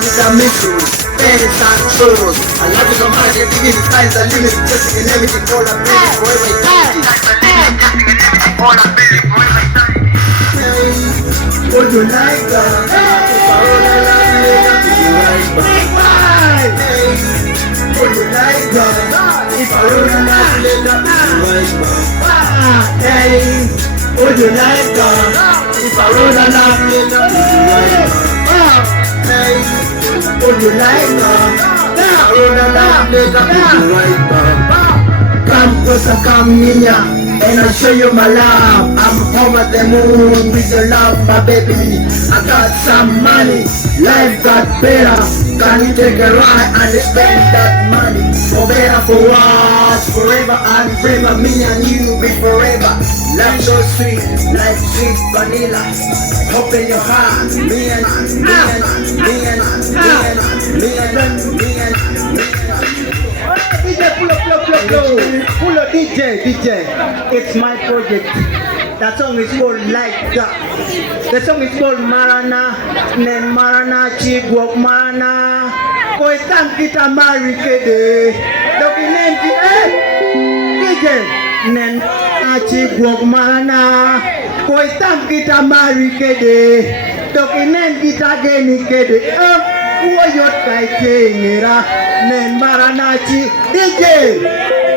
with the mystery, parents and churros. I love you so much, I give you the signs and limits, just in everything, all I'm begging forever eternity. All I'm begging forever eternity. Hey, would you like that? If I roll a love, let me be right back. Hey, would you like that? If I roll a love, let me be right back. Hey, would you like that? If I roll a love, let me be right back. Hey, would you like that? If I roll a love, let me be right back. Come closer, come near. And I'll show you my love. I'm home at the moon with your love, my baby. I got some money, life got better. Can you take a ride and spend that money? For better, for worse, forever and forever. Me and you be forever. Love so sweet, like sweet vanilla. Open your heart, me and DJ, pull up, DJ. It's my project. That song is called Like That. The song is called Marana, Nen Marana, Chigwok Marana. Koi tam kita mari kede. Doki nen ki DJ. Nen Chigwok Marana. Koi tam kita mari kede. Doki nen kita geni kede. Koyo kai kengera. Nen Maranachi. DJ.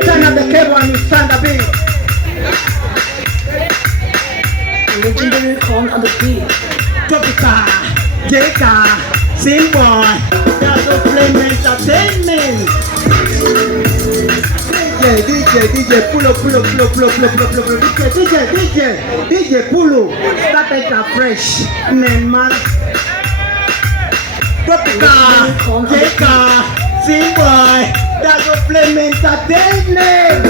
Turn up the cable and stand the beat. Legendary horn on the beat. Tropica, Jeka, Dsimbwoy, that's a flame entertainment. DJ, pull up. DJ, pull up. Start it fresh. Nenman. Tropica, Jeka, Dsimbwoy, that's a flame entertainment.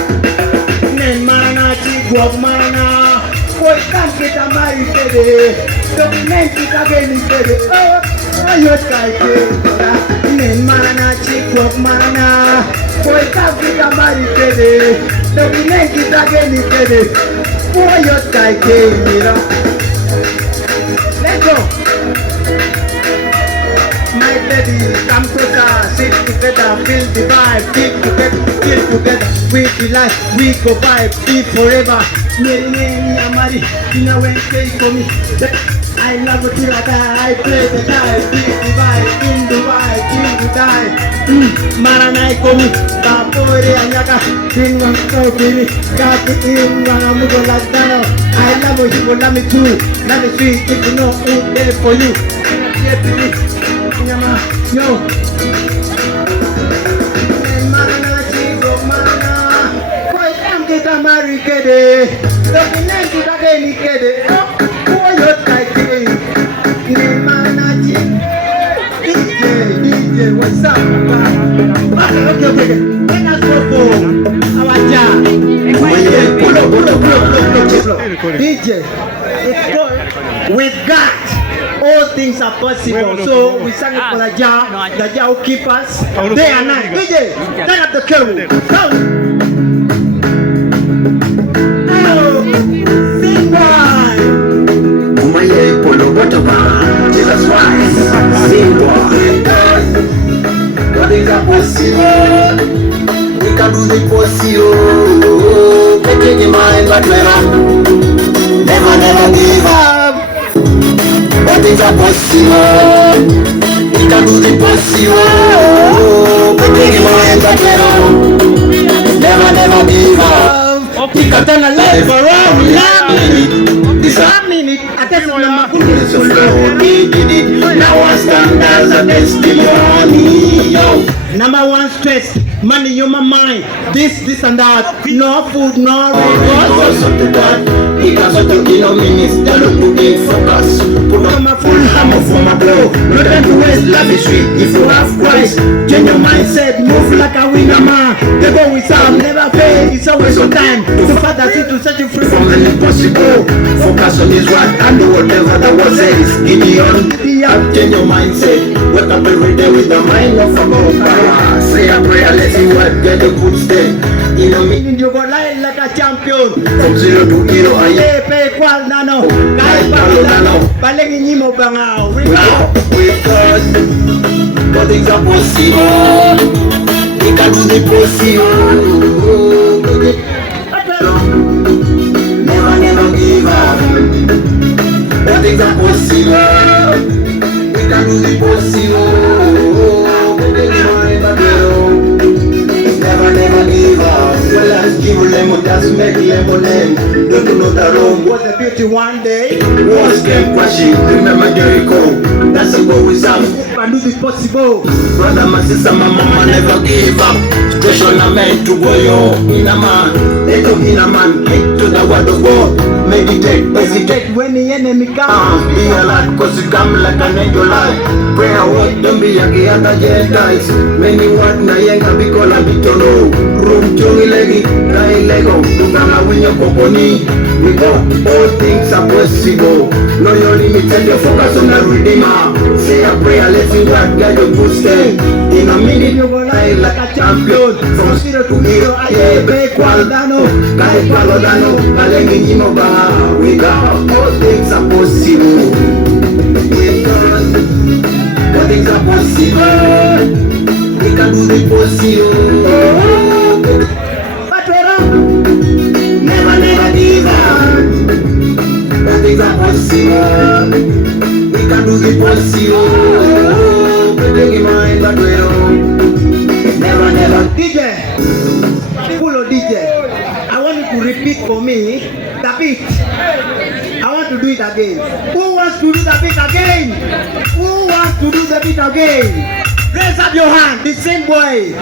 Nenman, Chigwok Mana. Koi tam kita mari kede, dokumen kita geni kede. Ayo kai kede, nen mana Chigwok mana. Koi tam kita mari kede, dokumen kita geni kede. Ayo kai kede. Let's go. My baby, come closer, sit together, feel the vibe, feel together, we the life, we go vibe, be forever. Mary, Amari, you know when they for me. I love you till I die, I play the die, feel the vibe, in the vibe, till you die. Maranai komi, Kapore Anyaka, Singam Sopini, Kapi Namugongo Latano. I love you, you love me too, love me sweet, if you know who's there for you. Yo, Marana, Chigwok Marana, Koi tam kita mari kede, dokumen kita geni kede. Koyo kai kede, Marana DJ, what's up? Okay. Let us go for our job. Pull up. DJ, it's good. With God. All things are possible. So we sang it for the Jah will keep us day and night. DJ, turn up the cable. Come. Oh, Dsimbwoy. Umaye polo botoba. Jesus Christ. Dsimbwoy. What is possible? We can do the possible. Take your mind, but never give up. All things are possible. We can do the possible. But take your mind back around. Never give up. We can turn a life around. This minute. I tell you, Namugongo so flow. We did it. Now I stand as a testimony. Number one stress. Money on my mind, this and that. No food, no rain. He can sort of minutes, they look to be focus. Put on my full hammer for my blow. No time to waste, love is sweet if you have Christ. Change your mindset, move like a winner man. The go with some, never fail, it's always on time. To Father, see to set you free from the impossible. Focus on his word and do whatever the word says. Gideon, change your mindset. Wake up every day with the mind of a God. Say a prayer, let's see what get a good step. You know me, you go like a champion. From 0 to hero, I pay qual nano. Guy Palo Nano. Balengi Nimo Bangao. With God. things are possible. We can do the possible. Never, never give up. All things are possible. We can do the possible. Never, never give up. Well, let's give lemon, just make lemonade. Don't you know the room was a beauty one day? Walls came crashing, remember Jericho. That's the way we sound. Can do the possible. Brother, my sister, my mama never give up. Station I meant to go yo. In a man, let go in a man. Kick to the word of God. Meditate, hesitate when the enemy comes. Be alert, cause you come like an angel light. Prayer word, don't be a other Gentiles. Many what na yenga bikola bitolo. Room chungi legi, dry lego. Dukana winyo kokoni. We go, all things are possible. No, you're limited, you focus on the Redeemer. Say a prayer, let's see what God your good stand. In a minute, you go live like a champion. From zero to hero, I be qualdano. Kai palodano, alengi nimoba. We got all things are possible. We got all things are possible. We can do the possible. But we're wrong. Never, never give up. All things are possible. We can do the possible. We take in mind, but we're wrong. Never, never. DJ, full of DJ. I want you to repeat for me the beat. I want to do it again. Who wants to do the beat again? Who wants to do the beat again? Raise up your hand, Dsimbwoy.